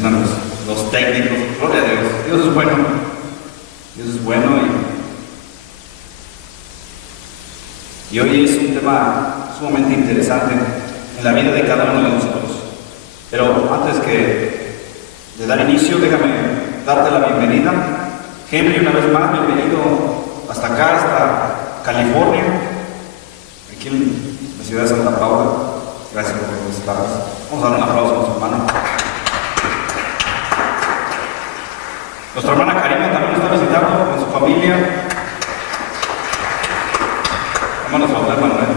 Bueno, los técnicos, gloria a Dios. Dios es bueno. Dios es bueno y hoy es un tema sumamente interesante en la vida de cada uno de nosotros. Pero antes de dar inicio, déjame darte la bienvenida. Henry, una vez más, bienvenido hasta acá, hasta California, aquí en la ciudad de Santa Paula. Gracias por estar. Vamos a dar un aplauso a nuestro hermano. Nuestra hermana Karina también nos está visitando con su familia. Hermano Manuel,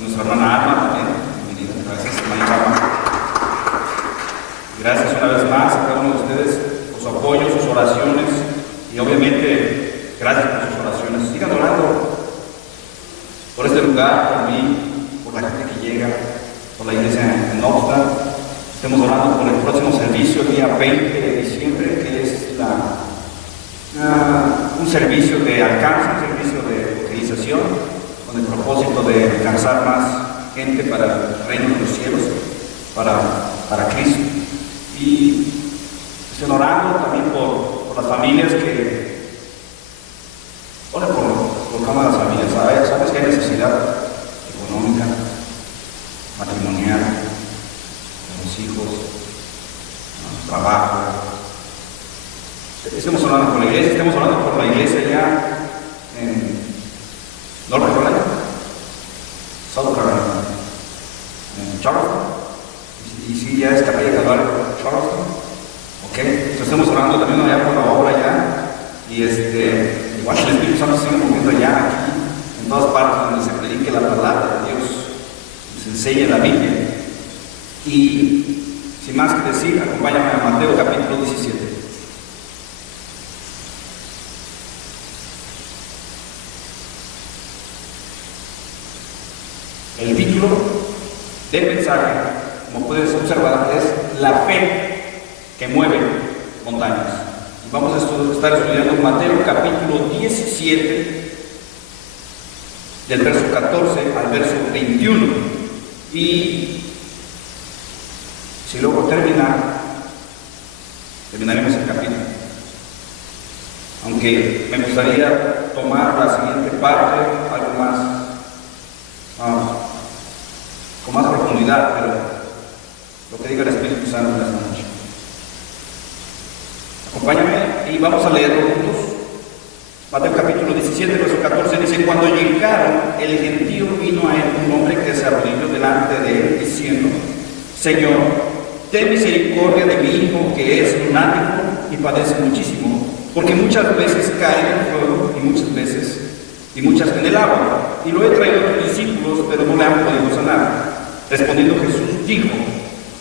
nuestra hermana Alma también. Bienvenida. Gracias, hermana Alma. Gracias una vez más a cada uno de ustedes por su apoyo, sus oraciones y obviamente gracias por sus oraciones. Sigan orando por este lugar, por mí, por la gente que llega, por la iglesia en Oxnard. Estamos orando por el próximo servicio, el día 20 de diciembre, que es un servicio de alcance, un servicio de evangelización, con el propósito de alcanzar más gente para el reino de los cielos, para Cristo. Y estén orando también por las familias que... Ora por cada una de las familias. Sabes que hay necesidad económica, matrimonial, los hijos, trabajo. Estamos orando por la iglesia, estamos orando por la iglesia ya en North Carolina, South Carolina, en Charleston. Y si ya está ahí por Charleston, ok. Entonces estamos orando también allá por la obra ya. Y igual el Espíritu Santo sigue moviendo allá, aquí, en todas partes donde se predique la palabra de Dios, se enseñe la Biblia. Y sin más que decir, acompáñame a Mateo capítulo 17. El título del mensaje, como puedes observar, es La fe que mueve montañas. Y vamos a estar estudiando Mateo capítulo 17, del verso 14 al verso 21. Y si luego terminaremos el capítulo. Aunque me gustaría tomar la siguiente parte, algo más, con más profundidad, pero lo que diga el Espíritu Santo en esta noche. Acompáñame y vamos a leerlo juntos. Mateo capítulo 17, verso 14 dice: cuando llegaron, el gentío vino a él un hombre que se arrodilló delante de él, diciendo: Señor, ten misericordia de mi hijo, que es lunático y padece muchísimo, porque muchas veces cae en el fuego y muchas en el agua, y lo he traído a tus discípulos, pero no le han podido sanar. Respondiendo Jesús dijo: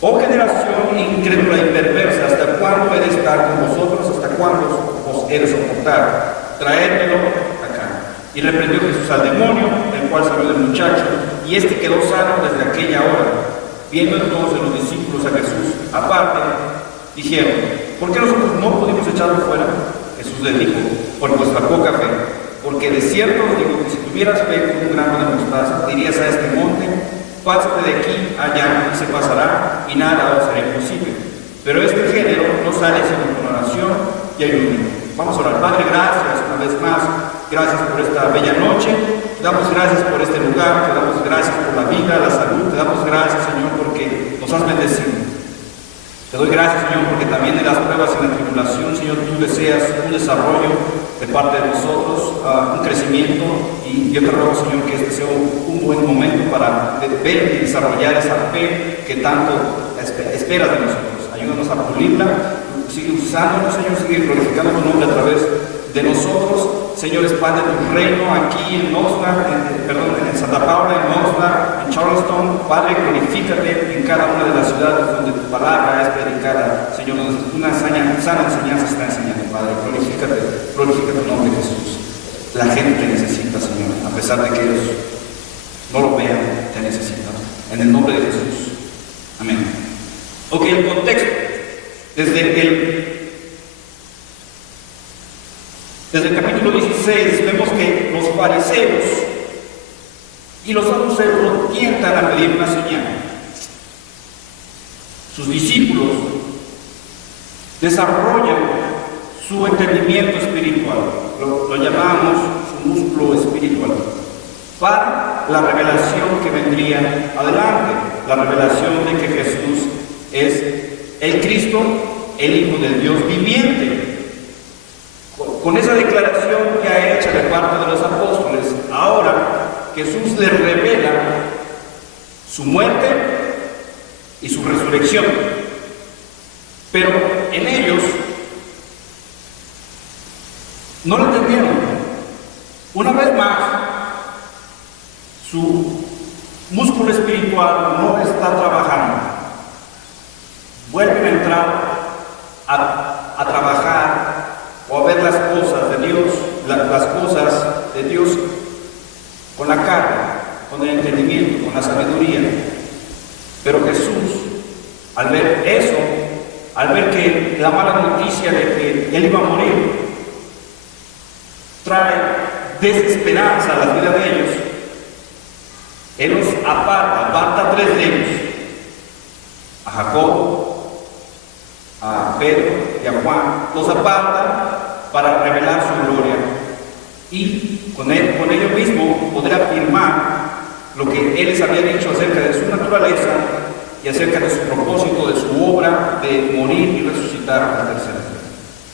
oh generación incrédula y perversa, ¿hasta cuándo he de estar con vosotros? ¿Hasta cuándo os he de soportar? Traédmelo acá. Y reprendió Jesús al demonio, el cual salió del muchacho, y éste quedó sano desde aquella hora. Viendo entonces los discípulos a Jesús aparte, dijeron: ¿por qué nosotros no pudimos echarlo fuera? Jesús les dijo: por vuestra poca fe. Porque de cierto os digo que si tuvieras fe como un grano de mostaza, dirías a este monte: pásate de aquí allá, y se pasará, y nada os será imposible. Pero este género no sale sin oración y ayuno. Vamos a orar. Padre, gracias una vez más. Gracias por esta bella noche. Te damos gracias por este lugar. Te damos gracias por la vida, la salud. Te damos gracias, Señor, porque nos has bendecido. Te doy gracias, Señor, porque también en las pruebas y en la tribulación, Señor, tú deseas un desarrollo de parte de nosotros, un crecimiento, y yo te ruego, Señor, que este sea un buen momento para ver y desarrollar esa fe que tanto esperas de nosotros. Ayúdanos a pulirla, sigue usándonos, Señor, sigue glorificando tu nombre a través de nosotros. Señor, expande tu reino aquí en Oxnard, en Santa Paula, en Oxnard, en Charleston. Padre, glorifícate en cada una de las ciudades donde tu palabra es predicada. Señor, una sana enseñanza está enseñando, Padre. Glorifica tu nombre, Jesús. La gente te necesita, Señor, a pesar de que ellos no lo vean, te necesitan. En el nombre de Jesús. Amén. Ok, el contexto. Desde el capítulo 16 vemos que los fariseos y los saduceos lo tientan a pedir una señal. Sus discípulos desarrollan su entendimiento espiritual, lo llamamos su músculo espiritual, para la revelación que vendría adelante, la revelación de que Jesús es el Cristo, el Hijo del Dios viviente. Con esa declaración que ha hecho de parte de los apóstoles, ahora Jesús les revela su muerte y su resurrección. Pero en ellos no lo entendieron. Una vez más, su músculo espiritual no está trabajando. Vuelven a entrar a trabajar o a ver las cosas de Dios, las cosas de Dios con la carne, con el entendimiento, con la sabiduría. Pero Jesús, al ver eso, al ver que la mala noticia de que Él iba a morir, trae desesperanza a la vida de ellos, Él los aparta a 3 de ellos, a Jacobo, a Pedro y a Juan, los aparta para revelar su gloria y con ello mismo poder afirmar lo que Él les había dicho acerca de su naturaleza y acerca de su propósito, de su obra de morir y resucitar al tercer día.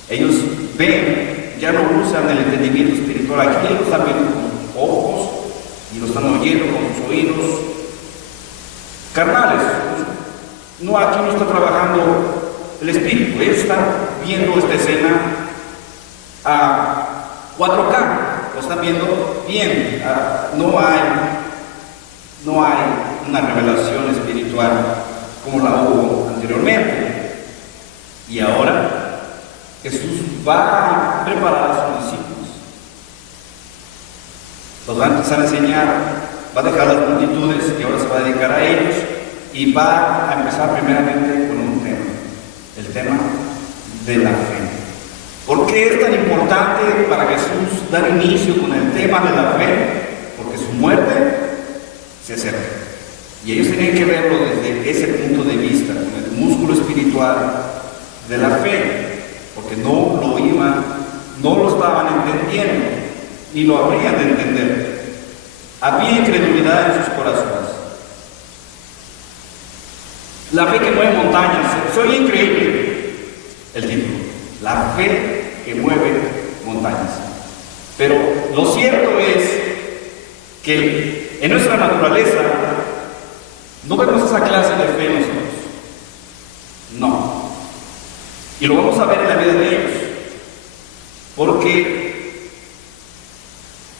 Ellos ven, ya no usan el entendimiento espiritual, aquí ellos están viendo con sus ojos y lo están oyendo con sus oídos carnales. No, aquí no está trabajando el espíritu, ellos están viendo esta escena a 4K, lo están viendo bien, no hay una revelación espiritual como la hubo anteriormente. Y ahora Jesús va a preparar a sus discípulos, los va a empezar a enseñar, va a dejar las multitudes y ahora se va a dedicar a ellos y va a empezar primeramente con un tema, el tema de la fe. ¿Por qué es tan importante para Jesús dar inicio con el tema de la fe? Porque su muerte se acerca. Y ellos tenían que verlo desde ese punto de vista, con el músculo espiritual de la fe, porque no lo estaban entendiendo, ni lo habrían de entender. Había incredulidad en sus corazones. La fe que mueve montañas, soy increíble el título, la fe que mueve montañas. Pero lo cierto es que en nuestra naturaleza no vemos esa clase de fe nosotros. No. Y lo vamos a ver en la vida de ellos. Porque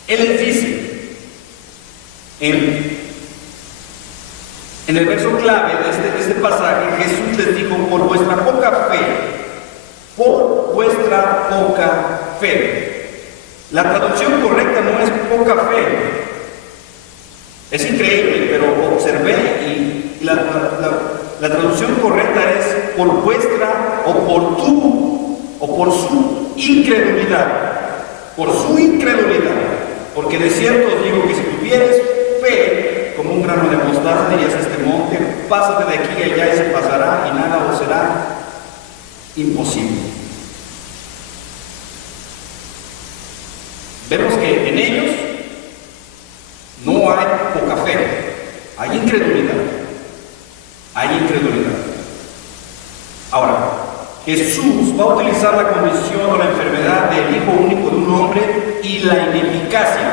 Él les dice en el verso clave de este pasaje, Jesús les dijo: por vuestra poca fe. La traducción correcta no es poca fe. Es increíble, pero observé y la traducción correcta es por vuestra o por su incredulidad. Por su incredulidad. Porque de cierto os digo que si tuvieres fe como un grano de mostaza, dirías a este monte: pásate de aquí a allá y se pasará, y nada os será imposible. Vemos que en ellos no hay poca fe, hay incredulidad. Ahora, Jesús va a utilizar la condición o la enfermedad del hijo único de un hombre y la ineficacia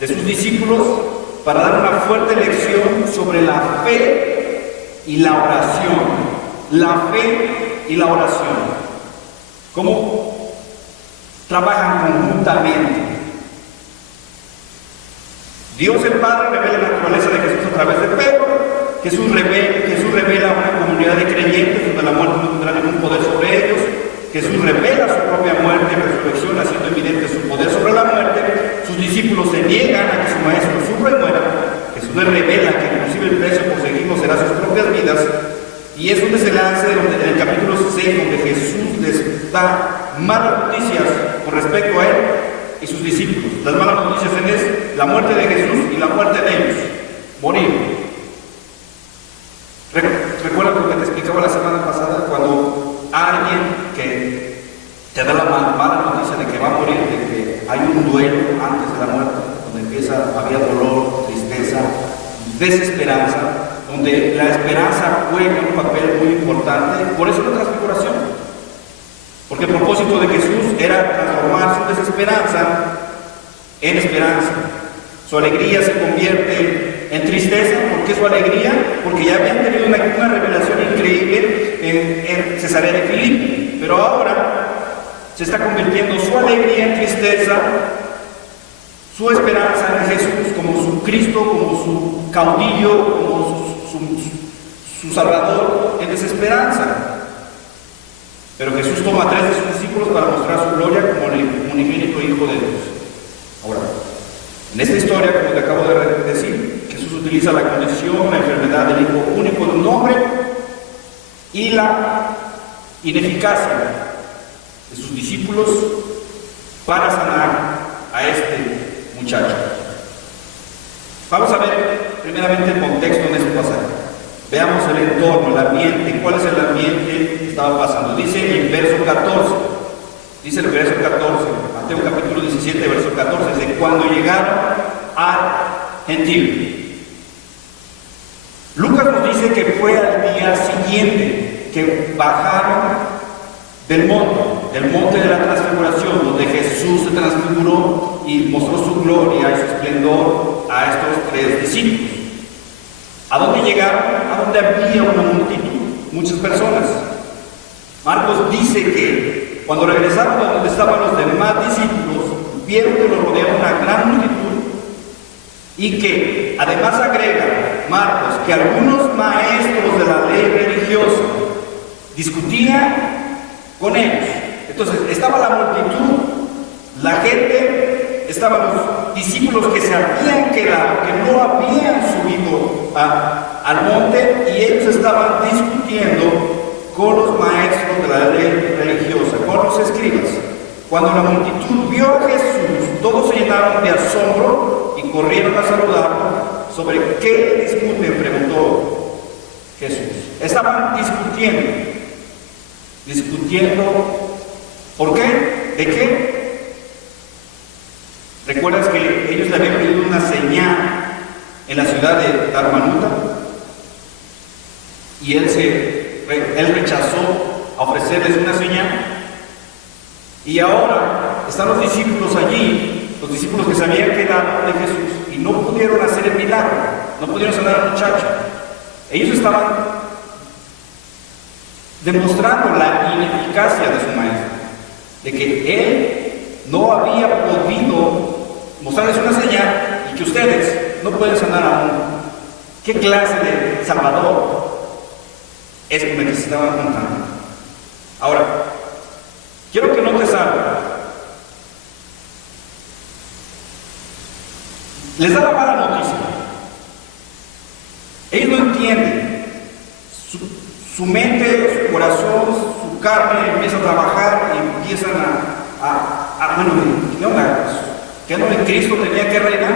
de sus discípulos para dar una fuerte lección sobre la fe y la oración. La fe y la oración. ¿Cómo trabajan conjuntamente? Dios el Padre revela la naturaleza de Jesús a través de Pedro. Jesús revela una comunidad de creyentes donde la muerte no tendrá ningún poder sobre ellos. Jesús revela su propia muerte y resurrección, haciendo evidente su poder sobre la muerte. Sus discípulos se niegan a que su maestro sufra y muera. Jesús les revela que inclusive el precio por seguirlo será sus propias vidas. Y es un desenlace en el capítulo 6, donde Jesús les da malas noticias con respecto a Él y sus discípulos. Las malas noticias es la muerte de Jesús y la muerte de ellos, morir. ¿Recuerdas lo que te explicaba la semana pasada? Cuando alguien que te da la mala noticia de que va a morir, de que hay un duelo antes de la muerte, donde había dolor, tristeza, desesperanza, donde la esperanza juega un papel muy importante. Por eso la transfiguración, porque el propósito de Jesús era transformar su desesperanza en esperanza. Su alegría se convierte en tristeza. ¿Por qué su alegría? Porque ya habían tenido una revelación increíble en Cesarea de Filipo, pero ahora se está convirtiendo su alegría en tristeza, su esperanza en Jesús como su Cristo, como su caudillo, como su Salvador, en desesperanza. Pero Jesús toma a 3 de sus discípulos para mostrar su gloria como el unigénito Hijo de Dios. Ahora, en esta historia, como te acabo de decir, Jesús utiliza la condición, la enfermedad del Hijo único de un hombre y la ineficacia de sus discípulos para sanar a este muchacho. Vamos a ver primeramente el contexto en este pasaje. Veamos el entorno, el ambiente, cuál es el ambiente que estaba pasando. Dice el verso 14, dice el verso 14, Mateo capítulo 17, verso 14, dice: cuando llegaron al gentío. Lucas nos dice que fue al día siguiente que bajaron del monte de la transfiguración, donde Jesús se transfiguró y mostró su gloria y su esplendor a estos 3 discípulos. ¿A dónde llegaron? A donde había una multitud, muchas personas. Marcos dice que cuando regresaron a donde estaban los demás discípulos, vieron que los rodeaba una gran multitud y que además agrega Marcos que algunos maestros de la ley religiosa discutían con ellos. Entonces estaba la multitud, la gente, estaban los discípulos que se habían quedado, que no habían subido al monte, y ellos estaban discutiendo con los maestros de la ley religiosa, con los escribas. Cuando la multitud vio a Jesús, todos se llenaron de asombro y corrieron a saludarlo. ¿Sobre qué discuten?, preguntó Jesús. Estaban discutiendo, ¿por qué? ¿De qué? ¿Recuerdas que ellos le habían pedido una señal en la ciudad de Dalmanuta? Y él rechazó a ofrecerles una señal. Y ahora están los discípulos allí, los discípulos que se habían quedado de Jesús, y no pudieron hacer el milagro, no pudieron sanar al muchacho. Ellos estaban demostrando la ineficacia de su maestro, de que él no había podido mostrarles una señal y que ustedes no pueden sanar aún. ¿Qué clase de Salvador es con el que se estaban juntando? Ahora, quiero que notes algo. Les da la mala noticia. Ellos no entienden. Su mente, su corazón, su carne empieza a trabajar y empiezan bueno, ¿qué onda? ¿Qué onda? Cristo tenía que reinar.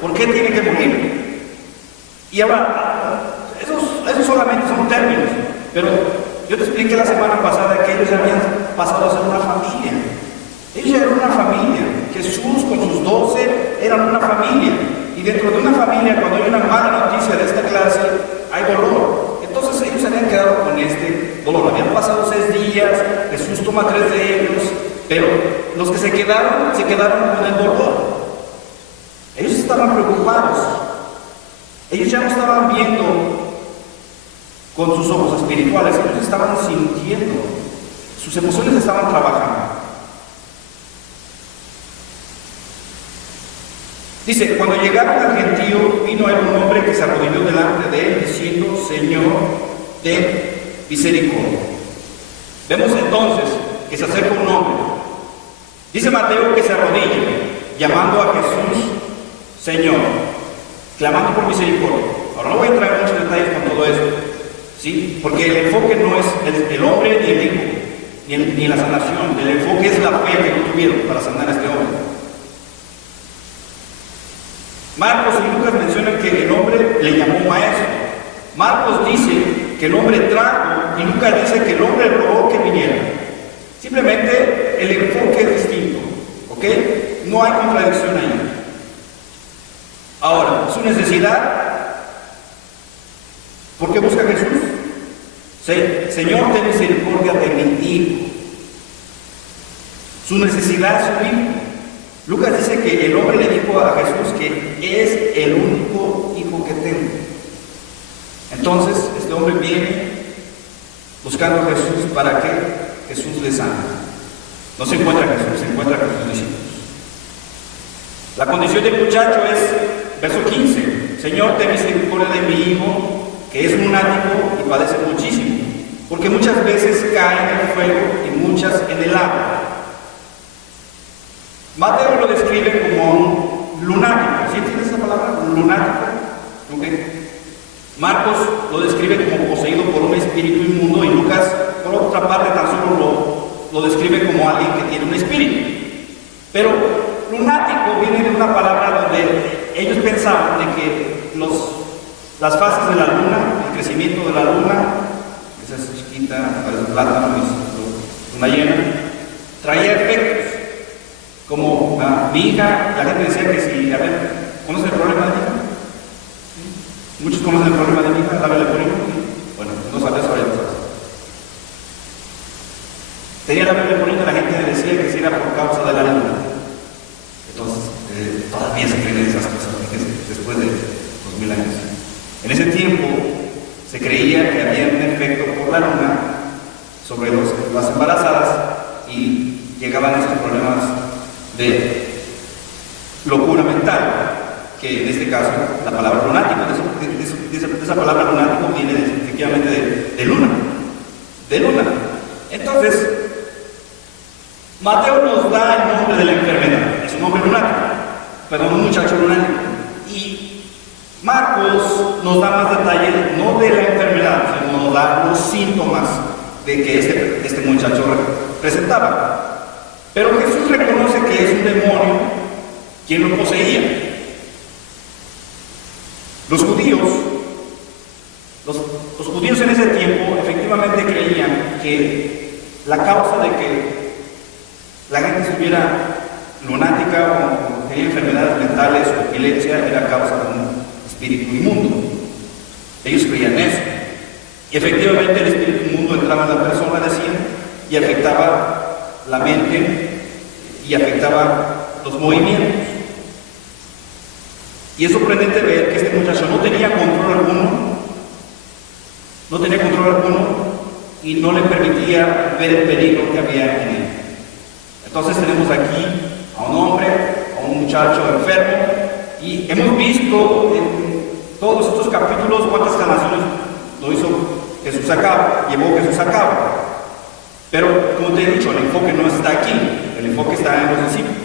¿Por qué tiene que morir? Y ahora, esos solamente son términos, pero yo te expliqué la semana pasada que ellos ya habían pasado a ser una familia. Ellos ya eran una familia. Jesús con sus 12 eran una familia. Y dentro de una familia, cuando hay una mala noticia de esta clase, hay dolor. Entonces ellos se habían quedado con este dolor. Habían pasado 6 días, Jesús toma 3 de ellos, pero los que se quedaron con el dolor. Ellos estaban preocupados. Ellos ya no estaban viendo con sus ojos espirituales, ellos estaban sintiendo. Sus emociones estaban trabajando. Dice: cuando llegaron al gentío, vino a él un hombre que se arrodilló delante de él, diciendo: Señor, ten misericordia. Vemos entonces que se acerca un hombre. Dice Mateo que se arrodilla, llamando a Jesús Señor, clamando por misericordia. Ahora no voy a entrar en muchos detalles con todo esto, ¿sí? Porque el enfoque no es el hombre ni el hijo, ni la sanación. El enfoque es la fe que tuvieron para sanar a este hombre. Marcos y Lucas mencionan que el hombre le llamó maestro. Marcos dice que el hombre trajo y Lucas dice que el hombre rogó que viniera. Simplemente el enfoque es distinto, ¿ok? No hay contradicción ahí. Ahora, su necesidad, ¿por qué busca a Jesús? Señor, ten misericordia de mi hijo. Su necesidad es su hijo. Lucas dice que el hombre le dijo a Jesús que es el único hijo que tengo. Entonces, este hombre viene buscando a Jesús para que Jesús le sane. No se encuentra Jesús, se encuentra con sus discípulos. La condición del muchacho es, verso 15, Señor, ten misericordia de mi hijo, que es lunático y padece muchísimo, porque muchas veces cae en el fuego y muchas en el agua. Mateo lo describe como un lunático. ¿Sí entiendes esa palabra? Lunático. ¿Okay? Marcos lo describe como poseído por un espíritu inmundo y Lucas, por otra parte, tan solo lo describe como alguien que tiene un espíritu. Pero lunático viene de una palabra donde ellos pensaban de que las fases de la luna, el crecimiento de la luna, esa es chiquita, parece plátano, luna llena, traía efectos. Como mi hija, la gente decía que si, ¿conoces el problema de mi hija? ¿Sí? Muchos conocen el problema de mi hija, ¿la leporino? Bueno, no sabes, ahora ya lo sabes. Tenía la leporino, la gente decía que si era por causa de la luna. Entonces, todavía se creen esas cosas, después de 2000 años. En ese tiempo, se creía que había un efecto por la luna sobre las embarazadas y llegaban esos problemas de locura mental, que en este caso la palabra lunático, de esa palabra lunático viene efectivamente de luna, Entonces, Mateo nos da el nombre de la enfermedad, es un hombre lunático, perdón, un muchacho lunático, y Marcos nos da más detalles, no de la enfermedad, sino nos da los síntomas de que este muchacho presentaba. Pero Jesús reconoce que es un demonio quien lo poseía. Los judíos en ese tiempo efectivamente creían que la causa de que la gente estuviera lunática o tenía enfermedades mentales o epilepsia era causa de un espíritu inmundo. Ellos creían eso. Y efectivamente el espíritu inmundo entraba en la persona, decían, y afectaba la mente y afectaba los movimientos. Y es sorprendente ver que este muchacho no tenía control alguno y no le permitía ver el peligro que había en él. Entonces tenemos aquí a un hombre, a un muchacho enfermo, y hemos visto en todos estos capítulos cuántas sanaciones lo hizo Jesús a cabo, llevó Jesús a cabo. Pero, como te he dicho, el enfoque no está aquí, el enfoque está en los discípulos.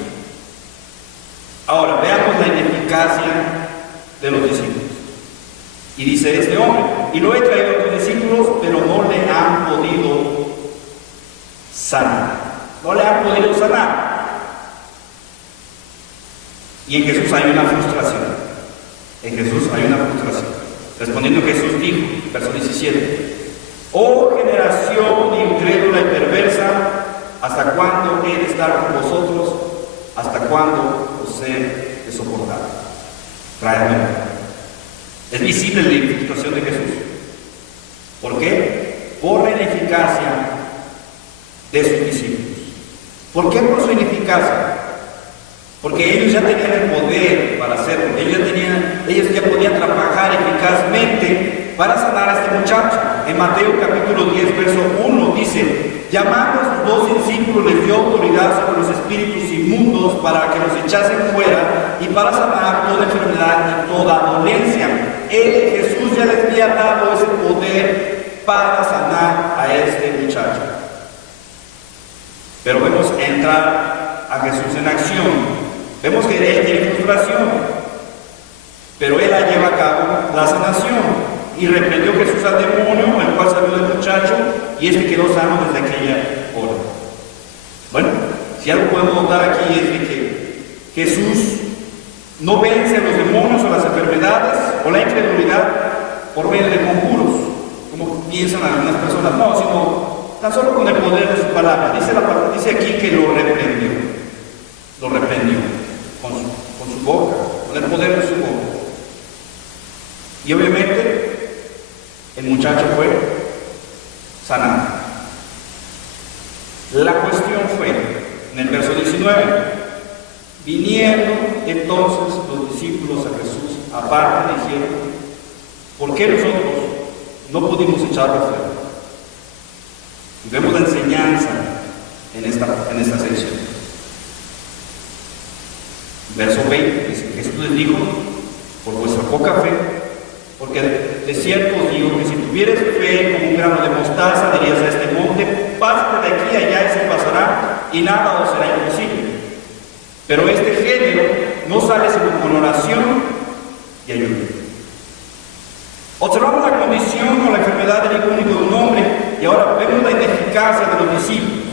Ahora, veamos la ineficacia de los discípulos. Y dice este hombre, y lo he traído a tus discípulos, pero no le han podido sanar. No le han podido sanar. Y en Jesús hay una frustración. En Jesús hay una frustración. Respondiendo Jesús dijo, verso 17, oh generación incrédula y perversa, ¿hasta cuándo he de estar con vosotros? ¿Hasta cuándo os he de soportar? Traedme. Es visible la frustración de Jesús. ¿Por qué? Por la ineficacia de sus discípulos. ¿Por qué por su ineficacia? Porque ellos ya tenían el poder para hacerlo. Ellos ya podían trabajar eficazmente para sanar a este muchacho. En Mateo capítulo 10, verso 1 dice, llamando a sus 2 discípulos les dio autoridad sobre los espíritus inmundos para que los echasen fuera y para sanar toda enfermedad y toda dolencia. Jesús ya les había dado ese poder para sanar a este muchacho. Pero vemos entrar a Jesús en acción. Vemos que él tiene frustración, pero él la lleva a cabo la sanación. Y reprendió Jesús al demonio, el cual salió del muchacho, y este quedó sano desde aquella hora. Bueno, si algo podemos notar aquí es de que Jesús no vence a los demonios o las enfermedades o la incredulidad por medio de conjuros, como piensan algunas personas, no, sino tan solo con el poder de su palabra. Dice aquí que lo reprendió con su boca, con el poder de su boca. Y obviamente el muchacho fue sanado. La cuestión fue, en el verso 19, vinieron entonces los discípulos a Jesús, aparte dijeron, ¿por qué nosotros no pudimos echarlo fuera? Y vemos la enseñanza en esta sección. Verso 20 dice, Jesús les dijo, por vuestra poca fe, porque de cierto os digo que si tuvieres fe como un grano de mostaza, dirías a este monte, pásate de aquí a allá y se pasará, y nada os será imposible. Pero este género no sale sino con oración y ayuda. Observamos la condición con la enfermedad del hijo único de un hombre, y ahora vemos la ineficacia de los discípulos.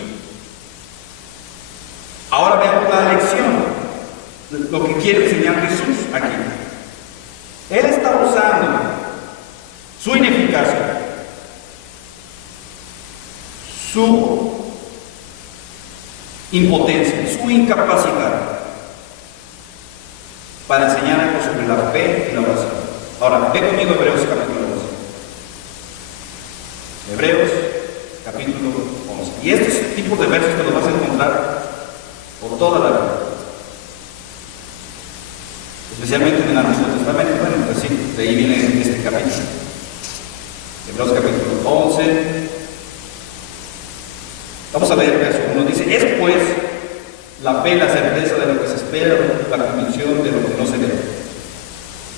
Ahora veamos la lección, lo que quiere enseñar Jesús aquí. Él está usando su ineficacia, su impotencia, su incapacidad para enseñar algo sobre la fe y la oración. Ahora, ve conmigo Hebreos capítulo 11. Hebreos capítulo 11. Y estos tipos de versos te los vas a encontrar por toda la vida. Especialmente en el Antiguo Testamento. Bueno, pues sí, de ahí viene este capítulo. Hebreos capítulo 11. Vamos a leer el verso 1. Dice, es pues la fe, la certeza de lo que se espera, la convicción de lo que no se ve.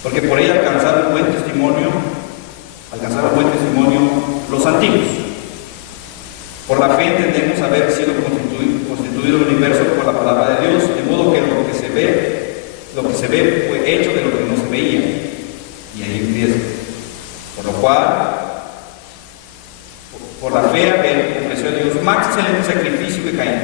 Porque por ella alcanzaron buen testimonio los antiguos. Por la fe entendemos haber sido constituido el universo por la palabra de Dios, de modo que lo que se ve fue hecho de lo que no se veía. Y ahí empieza. Por lo cual, por la fe Abel ofreció a Dios más excelente sacrificio que Caín,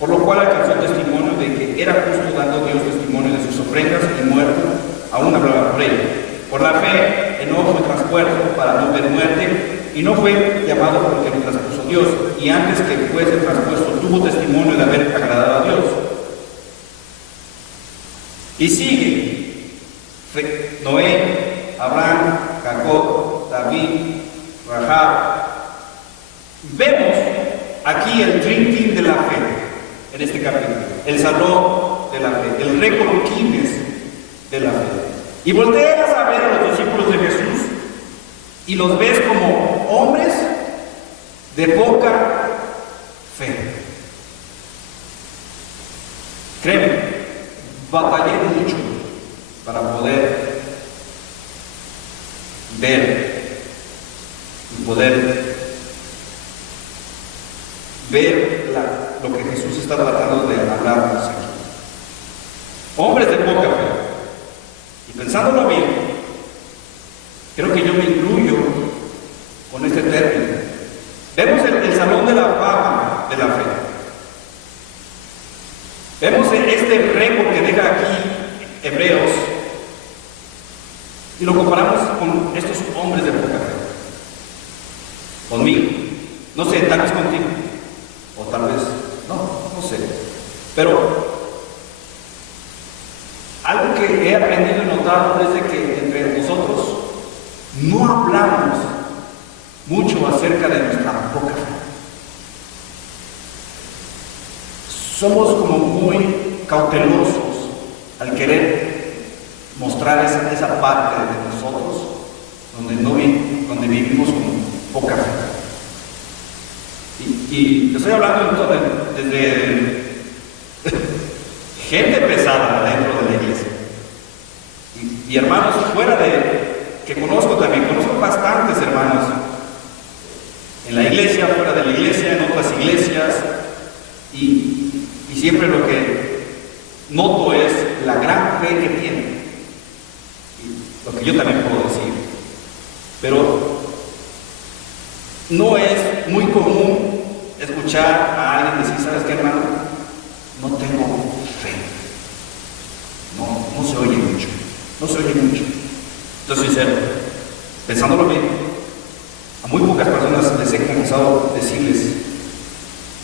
por lo cual alcanzó testimonio de que era justo, dando Dios testimonio de sus ofrendas, y muerto aún hablaba por ella. Por la fe Enoc fue traspuesto para no ver muerte, y no fue llamado porque lo traspuso Dios, y antes que fuese traspuesto tuvo testimonio de haber agradado a Dios. Y sigue Noé, Abraham, Jacob, David, Rahab. Vemos aquí el Dream Team de la fe en este capítulo, el salón de la fe, el récord Guinness de la fe. Y volteas a ver a los discípulos de Jesús y los ves como hombres de poca fe. Créeme, batallé mucho para poder ver y poder ver lo que Jesús está tratando de hablarnos aquí. Hombres de poca fe. Y pensándolo bien, creo que yo me incluyo con este término. Vemos el salón de la fama de la fe. Vemos este récord que deja aquí Hebreos y lo comparamos con estos hombres de poca fe. Conmigo. No sé, tal vez contigo. O tal vez, no sé. Pero algo que he aprendido y notado es de que entre nosotros no hablamos mucho acerca de nuestra poca fe. Somos como muy cautelosos al querer mostrar esa parte de nosotros donde vivimos con poca fe. Y te estoy hablando desde gente pesada dentro de la iglesia. Y hermanos fuera que conozco también, conozco bastantes hermanos en la iglesia, fuera de la iglesia, en otras iglesias, y siempre lo que noto es la gran fe que tienen, y lo que yo también puedo decir, pero no es muy común escuchar a alguien decir, ¿sabes qué, hermano? No tengo fe. No se oye mucho. No se oye mucho. Yo soy sincero, pensándolo bien, a muy pocas personas les he comenzado a decirles,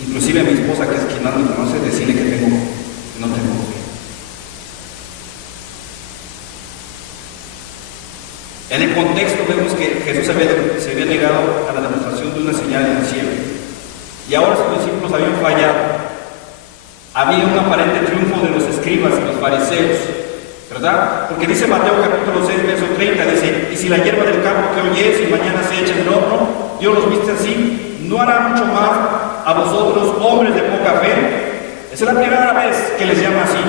Inclusive a mi esposa, que es quien más me conoce, decirle que no tengo fe. En el contexto vemos que Jesús se había negado a la demostración de una señal en el cielo. Y ahora sus discípulos habían fallado. Había un aparente triunfo de los escribas y los fariseos, ¿verdad? Porque dice Mateo capítulo 6, verso 30, dice: y si la hierba del campo que hoy es y mañana se echa en el horno, Dios los viste así, ¿no hará mucho más a vosotros, hombres de poca fe? Esa es la primera vez que les llama así.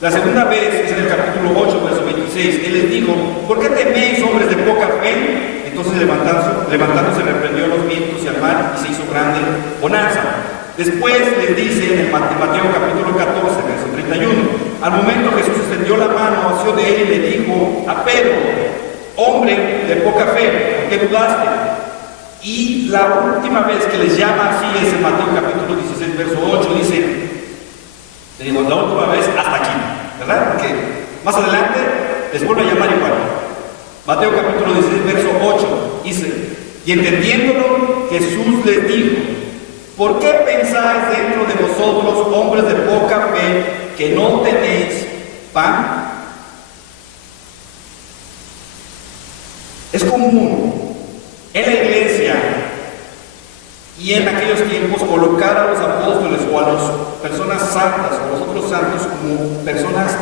La segunda vez es en el capítulo 8, verso 26. Él les dijo: ¿por qué teméis, hombres de poca fe? Entonces levantándose reprendió a los vientos y al mar, y se hizo grande bonanza. Después les dice en el Mateo capítulo 14, verso 31, al momento Jesús extendió la mano, asió de él y le dijo a Pedro: hombre de poca fe, ¿por qué dudaste? Y la última vez que les llama así es en Mateo capítulo 16, verso 8, dice, le digo, la última vez hasta aquí, ¿verdad? Porque más adelante les vuelve a llamar igual. Mateo capítulo 16, verso 8, dice, y entendiéndolo, Jesús les dijo: ¿por qué pensáis dentro de vosotros, hombres de poca fe, que no tenéis pan? Es común en la iglesia y en aquellos tiempos colocar a los apóstoles o a las personas santas o a los otros santos como personas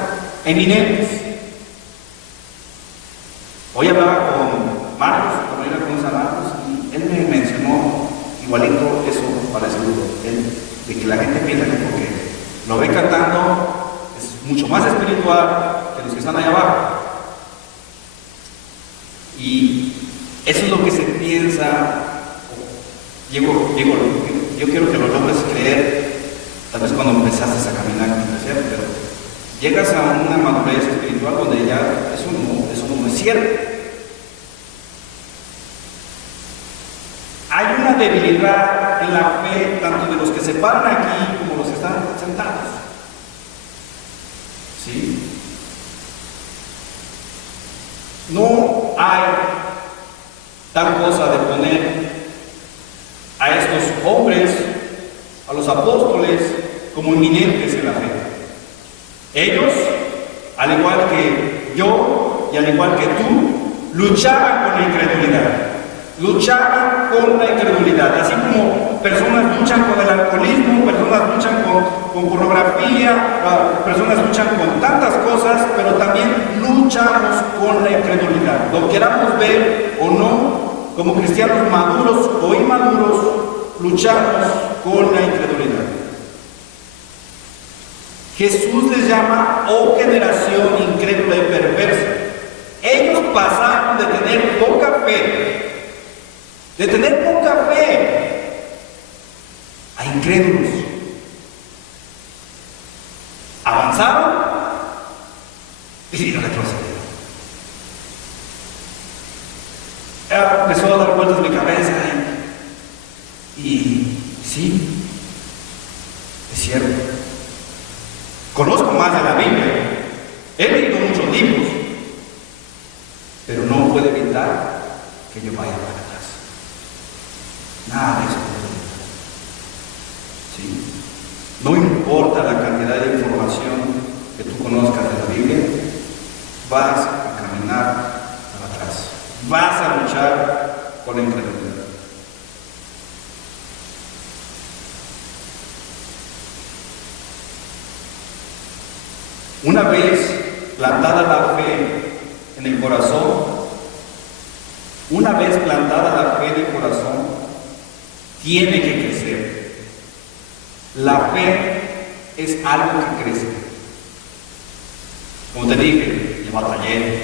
eminentes. Hoy hablaba con Marcos, cuando era con San Marcos, y él me mencionó igualito eso para seguro, de que la gente piensa que porque lo ve cantando es mucho más espiritual que los que están allá abajo. Y eso es lo que se piensa. Yo quiero que lo logres creer, tal vez cuando empezaste a caminar con el desierto, pero llegas a una madurez espiritual donde ya eso no es cierto. Hay una debilidad en la fe, tanto de los que se paran aquí como los que están sentados. ¿Sí? No hay tal cosa de poner a estos hombres, a los apóstoles, como eminentes en la fe. Ellos, al igual que yo y al igual que tú, luchaban con la incredulidad. Luchaban con la incredulidad, así como personas luchan con el alcoholismo, personas luchan con pornografía, personas luchan con tantas cosas, pero también luchamos con la incredulidad. Lo queramos ver o no, como cristianos maduros o inmaduros, luchamos con la incredulidad. Jesús les llama: oh generación incrédula y perversa. Ellos pasaron de tener poca fe, a incrédulos. Avanzaron y retrocedieron. Empezó a dar vueltas mi cabeza y sí, es cierto. Conozco más de la Biblia, he leído muchos libros, pero no puedo evitar que yo vaya para atrás. Nada de eso puedo evitar. ¿Sí? No importa la cantidad de información que tú conozcas de la Biblia, vas a caminar para atrás. Vas a luchar con la incredulidad. Una vez plantada la fe en el corazón, tiene que crecer. La fe es algo que crece. Como te dije, yo batallé,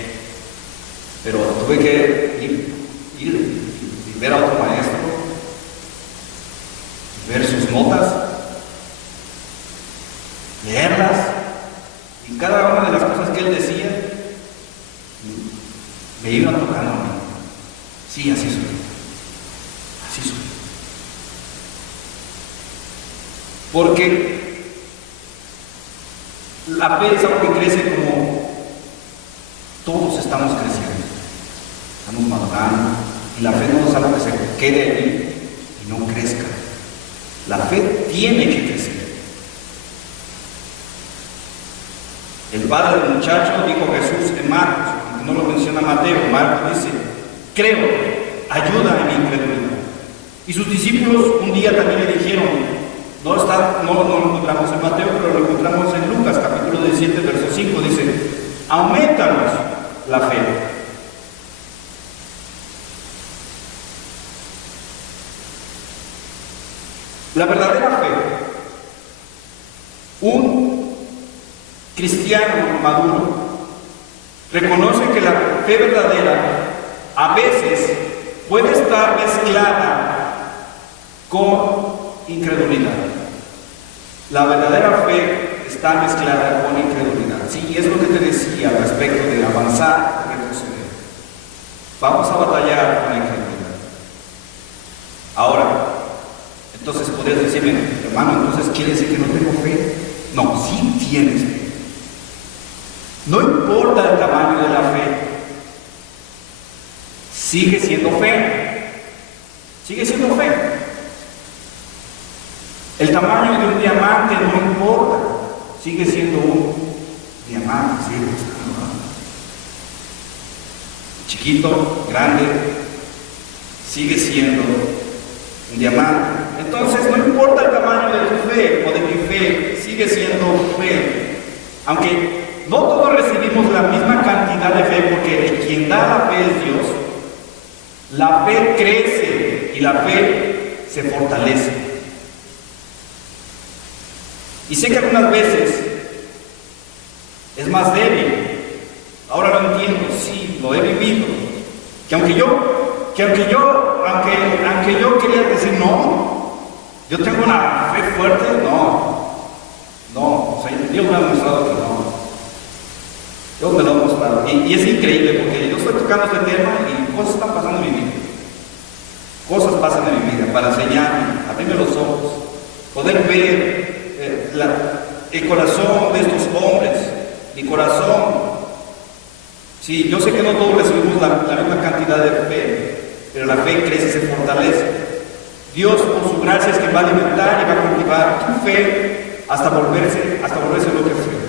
pero tuve que ir y ver a otro maestro, ver sus notas, leerlas, y cada una de las cosas que él decía me iban tocando a mí. Sí, así soy. Así soy. Porque la fe es algo que crece como todos estamos creciendo. Estamos madurando. Y la fe no es algo que se quede ahí y no crezca. La fe tiene que crecer. El padre del muchacho dijo a Jesús en Marcos, aunque no lo menciona Mateo, Marcos dice, creo, ayuda en mi incredulidad. Y sus discípulos un día también le dijeron, no lo encontramos en Mateo, pero lo encontramos en Lucas, capítulo 17, verso 5, dice, aumentanos la fe. La verdadera fe, un cristiano maduro reconoce que la fe verdadera a veces puede estar mezclada con incredulidad. La verdadera fe está mezclada con incredulidad. Sí, es lo que te decía al respecto de avanzar y retroceder. Vamos a batallar con la incredulidad. Ahora, entonces podrías decirme, hermano, entonces quiere decir que no tengo fe. No, sí tienes fe. No importa el tamaño de la fe, sigue siendo fe. Sigue siendo fe. El tamaño de un diamante no importa, sigue siendo un diamante, sigue estando. Chiquito, grande, sigue siendo un diamante. Entonces no importa el tamaño de tu fe o de mi fe, sigue siendo fe. Aunque no todos recibimos la misma cantidad de fe, porque quien da la fe es Dios, la fe crece y la fe se fortalece. Y sé que algunas veces es más débil. Ahora lo entiendo, sí, lo he vivido. Que aunque yo quería decir no, yo tengo una fe fuerte, o sea, Dios me ha demostrado que no. Dios me lo ha mostrado. Y es increíble porque yo estoy tocando este tema y cosas están pasando en mi vida. Cosas pasan en mi vida para enseñarme, abrirme los ojos, poder ver el corazón de estos hombres, mi corazón. Sí, yo sé que no todos recibimos la misma cantidad de fe, pero la fe crece y se fortalece. Dios, por su gracia, es que va a alimentar y va a cultivar tu fe hasta volverse lo que fue.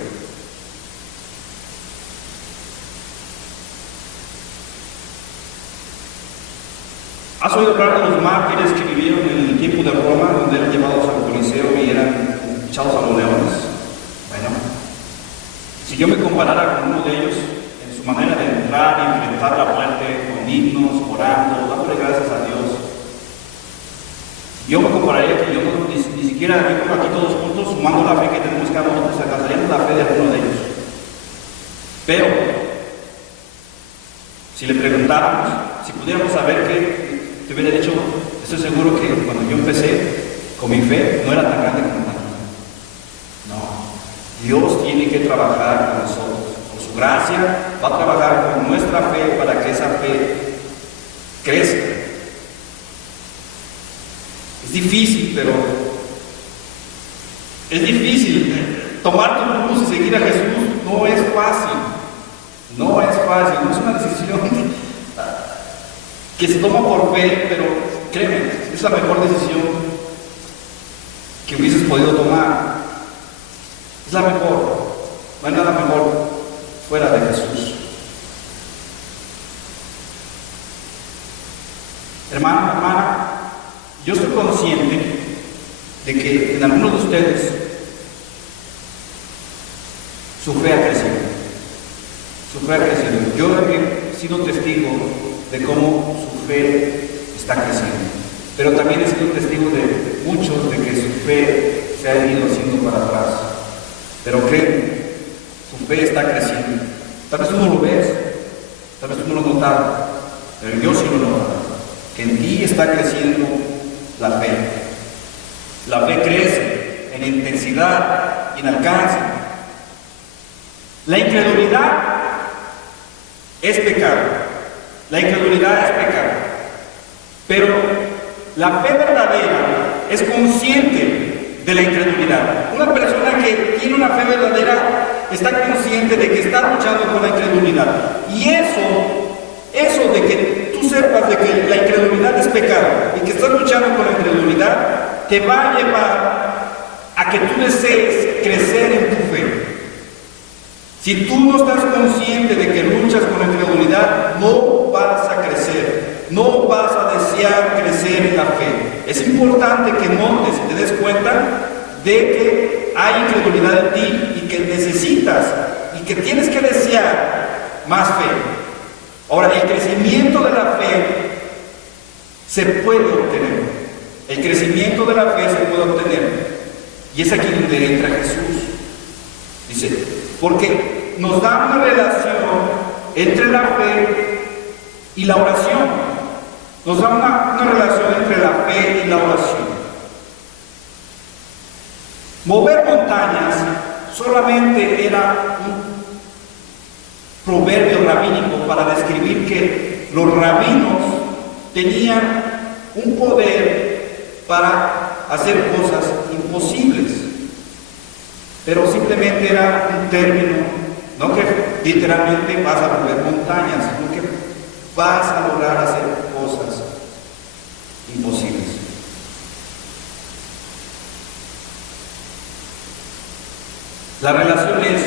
¿Has oído hablar de los mártires que vivieron en el tiempo de Roma, donde eran llevados al Coliseo y eran echados a los leones? Bueno, si yo me comparara con uno de ellos en su manera de entrar y enfrentar la muerte con himnos, orando, dándole gracias a Dios, yo me compararía que yo ni siquiera aquí todos juntos, sumando la fe que tenemos cada uno, pues alcanzaríamos la fe de alguno de ellos. Pero, si le preguntáramos, si pudiéramos saber qué te hubiera dicho, estoy seguro que cuando yo empecé con mi fe no era tan grande como ahora. No, Dios tiene que trabajar con nosotros. Por su gracia va a trabajar con nuestra fe para que esa fe crezca. Es difícil, pero es difícil. Tomar tu cruz y seguir a Jesús no es fácil. No es fácil, no es una decisión que se toma por fe, pero créeme, es la mejor decisión que hubieses podido tomar. Es la mejor. No hay nada mejor fuera de Jesús. Hermano, hermana, yo estoy consciente de que en algunos de ustedes su fe ha crecido. Su fe ha crecido. Yo he sido testigo de cómo su fe está creciendo. Pero también he sido testigo de muchos de que su fe se ha ido haciendo para atrás. Pero créeme, su fe está creciendo. Tal vez tú no lo ves, tal vez tú no lo notas, pero yo sí lo noto. Que en ti está creciendo la fe. La fe crece en intensidad y en alcance. La incredulidad es pecado. La incredulidad es pecado. Pero la fe verdadera es consciente de la incredulidad. Una persona que tiene una fe verdadera está consciente de que está luchando con la incredulidad. Y eso de que tú sepas de que la incredulidad es pecado y que estás luchando con la incredulidad, te va a llevar a que tú desees crecer en tu fe. Si tú no estás consciente de que luchas con la incredulidad, no vas a crecer, no vas a desear crecer en la fe. Es importante que notes y te des cuenta de que hay incredulidad en ti y que necesitas y que tienes que desear más fe. Ahora, el crecimiento de la fe se puede obtener. El crecimiento de la fe se puede obtener. Y es aquí donde entra Jesús. Dice, porque nos da una relación entre la fe y la oración. Nos da una relación entre la fe y la oración. Mover montañas solamente era un proverbio rabínico para describir que los rabinos tenían un poder para hacer cosas imposibles. Pero simplemente era un término, no que literalmente vas a mover montañas, sino que vas a lograr hacer cosas imposibles. La relación es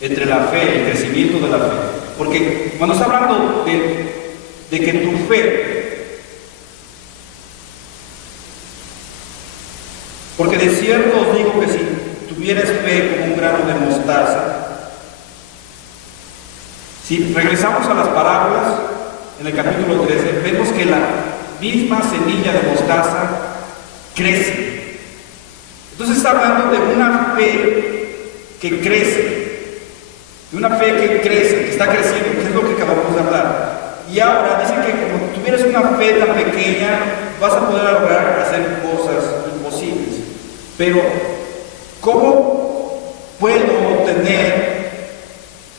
entre la fe, el crecimiento de la fe. Porque cuando está hablando de que tu fe, porque de cierto os digo que si tuvieras fe como un grano de mostaza, si regresamos a las parábolas, en el capítulo 13, vemos que la misma semilla de mostaza crece. Entonces está hablando de una fe que crece, de una fe que crece, que está creciendo, que es lo que acabamos de hablar. Y ahora dice que como tuvieras una fe tan pequeña, vas a poder lograr hacer cosas imposibles. Pero, ¿cómo puedo obtener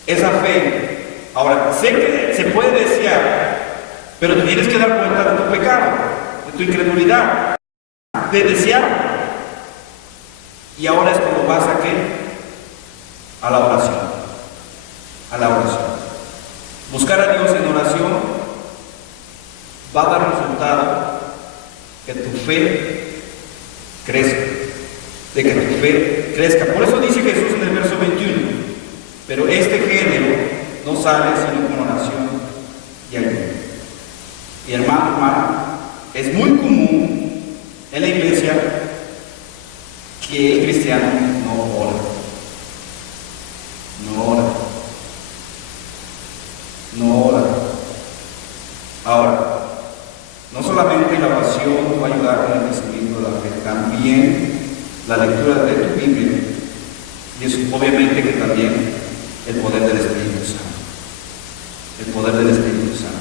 esa fe? Ahora, sé que se puede desear, pero te tienes que dar cuenta de tu pecado, de tu incredulidad, de desear. Y ahora es cuando vas a ¿qué? A la oración. A la oración. Buscar a Dios en oración va a dar resultado que tu fe crezca. De que tu fe crezca. Por eso dice Jesús en el verso 21. Pero este género no sale sino con oración y ayuno. Y hermano, es muy común en la iglesia que el cristiano no ora. No ora. No ora. Ahora, no solamente la oración va a ayudar con el crecimiento de la fe, también la lectura de tu Biblia, y es obviamente que también el poder del Espíritu Santo. El poder del Espíritu Santo.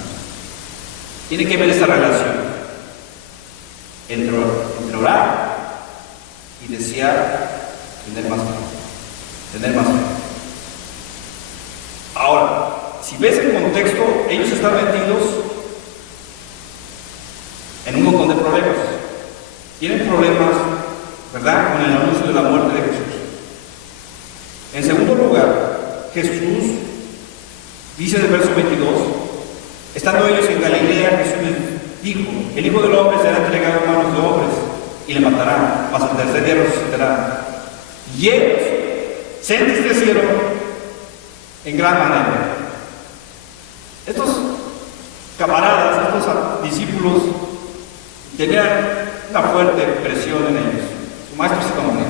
Tiene que ver esta relación entre orar y desear tener más fe. Tener más fe. Ahora, si ves el contexto, ellos están metidos en un montón de problemas. Tienen problemas, ¿verdad?, con el anuncio de la muerte de Jesús. En segundo lugar, Jesús dice en el verso 22, estando ellos en Galilea, Jesús les dijo, el Hijo del Hombre será entregado en manos de hombres y le matarán, mas al tercer día resucitará. Y ellos se entristecieron en gran manera. Estos camaradas, estos discípulos, tenían una fuerte presión en ellos. Su maestro se iba a morir.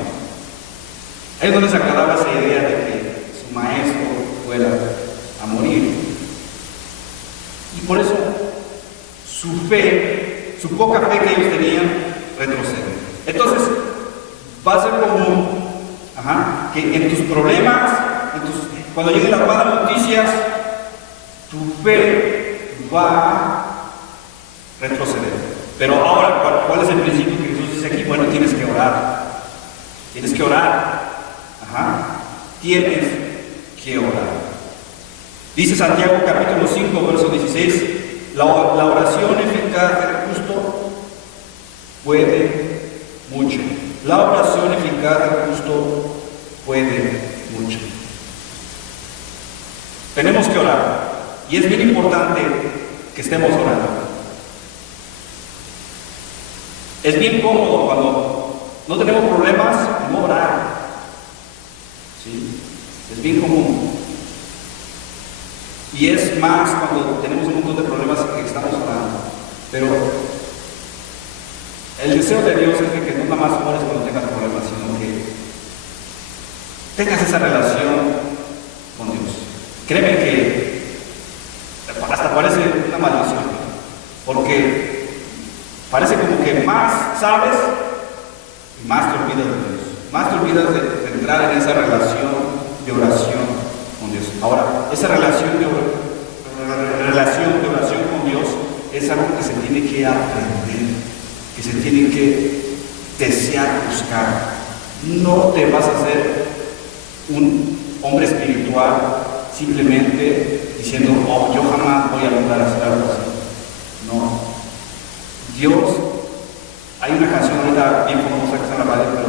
A ellos no les agradaba esa idea de que su maestro fuera a morir. Y por eso su fe, su poca fe que ellos tenían, retrocede. Entonces, va a ser común que en tus problemas, cuando lleguen las malas noticias, tu fe va a retroceder. Pero ahora, ¿cuál es el principio que Jesús dice aquí? Bueno, tienes que orar. Tienes que orar. Tienes que orar. Dice Santiago capítulo 5, verso 16, la oración eficaz del justo puede mucho. La oración eficaz del justo puede mucho. Tenemos que orar. Y es bien importante que estemos orando. Es bien cómodo cuando no tenemos problemas, no orar. ¿Sí? Es bien común. Y es más cuando tenemos un montón de problemas que estamos orando. Pero el deseo de Dios es de que no nada más ores cuando tengas problemas, sino que tengas esa relación con Dios. Créeme que hasta parece una maldición, porque parece como que más sabes y más te olvidas de Dios, más te olvidas de entrar en esa relación de oración con Dios. Ahora, esa relación de oración con Dios es algo que se tiene que aprender, que se tiene que desear buscar. No te vas a hacer un hombre espiritual simplemente diciendo, oh, yo jamás voy a lograr hacer algo así. No. Dios, hay una canción ahorita bien famosa que está en la radio, pero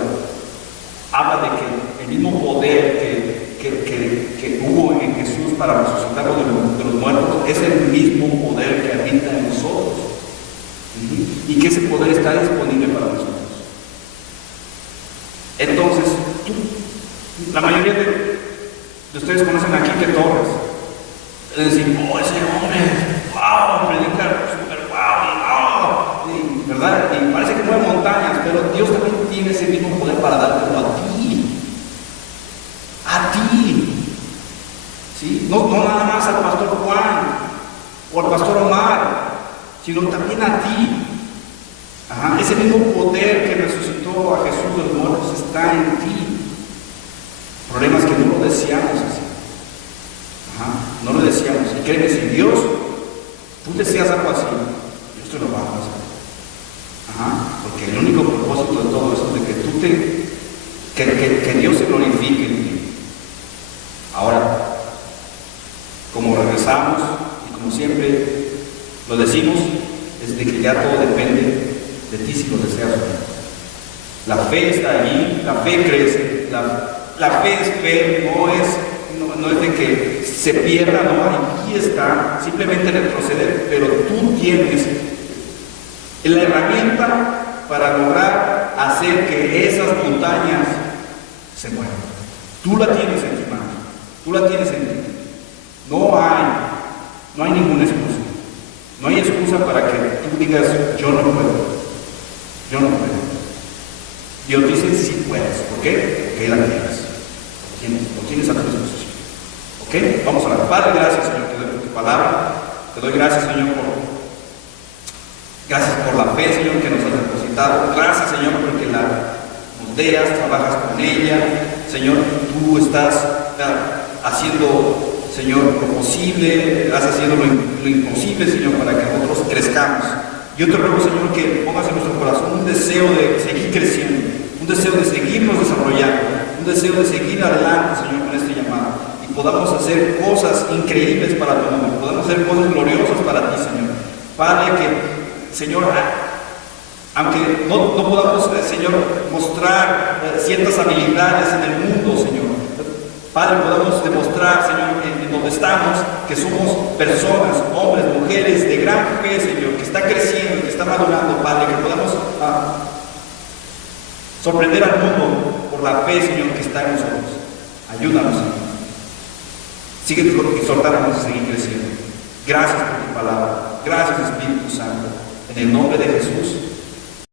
habla de que el mismo poder que hubo en Jesús para resucitarlo de los muertos es el mismo poder que habita en nosotros. Y que ese poder está disponible para nosotros. Entonces, la mayoría de ustedes conocen a Quique Torres. Es decir, oh, ese hombre, wow, predica super wow, ¿verdad? Y parece que mueve montañas, pero Dios también tiene ese mismo poder para dártelo a ti. A ti. ¿Sí? No nada más al pastor Juan o al pastor Omar, sino también a ti. Ajá. Ese mismo poder que resucitó a Jesús de los muertos está en ti. El problema es que no lo deseamos así. Ajá. No lo deseamos. Y créeme, si Dios, tú deseas algo así, Dios te lo va a hacer. Ajá. Porque el único propósito de todo eso es de que que Dios se glorifique en ti. Ahora, como regresamos y como siempre lo decimos, es de que ya todo depende de ti si lo deseas o no. La fe está allí, la fe crece, la fe es fe, no es de que se pierda, no, aquí está, simplemente retroceder, pero tú tienes la herramienta para lograr hacer que esas montañas se muevan. Tú la tienes en tu mano, tú la tienes en ti. No hay ninguna excusa. No hay excusa para que tú digas, yo no puedo. Yo no puedo. Dios dice, sí puedes. ¿Por qué? Porque Él la tienes. Lo tienes a tu disposición. ¿Ok? Vamos a orar. Padre, gracias, Señor, te doy por tu palabra. Te doy gracias, Señor, gracias por la fe, Señor, que nos has depositado. Gracias, Señor, porque la moldeas, trabajas con ella. Señor, tú estás haciendo, Señor, lo posible, estás haciendo lo imposible, Señor, para que nosotros crezcamos. Yo te ruego, Señor, que pongas en nuestro corazón un deseo de seguir creciendo, un deseo de seguirnos desarrollando, un deseo de seguir adelante, Señor, con este llamado. Y podamos hacer cosas increíbles para tu nombre, podamos hacer cosas gloriosas para ti, Señor. Padre, que, Señor, aunque no podamos, Señor, mostrar ciertas habilidades en el mundo, Señor, Padre, podamos demostrar, Señor, en donde estamos, que somos personas, hombres, mujeres de gran fe, Señor, que está creciendo, que está madurando, Padre, que podamos sorprender al mundo por la fe, Señor, que está en nosotros. Ayúdanos, Señor. Sigue exhortándonos a seguir creciendo. Gracias por tu palabra. Gracias, Espíritu Santo. En el nombre de Jesús.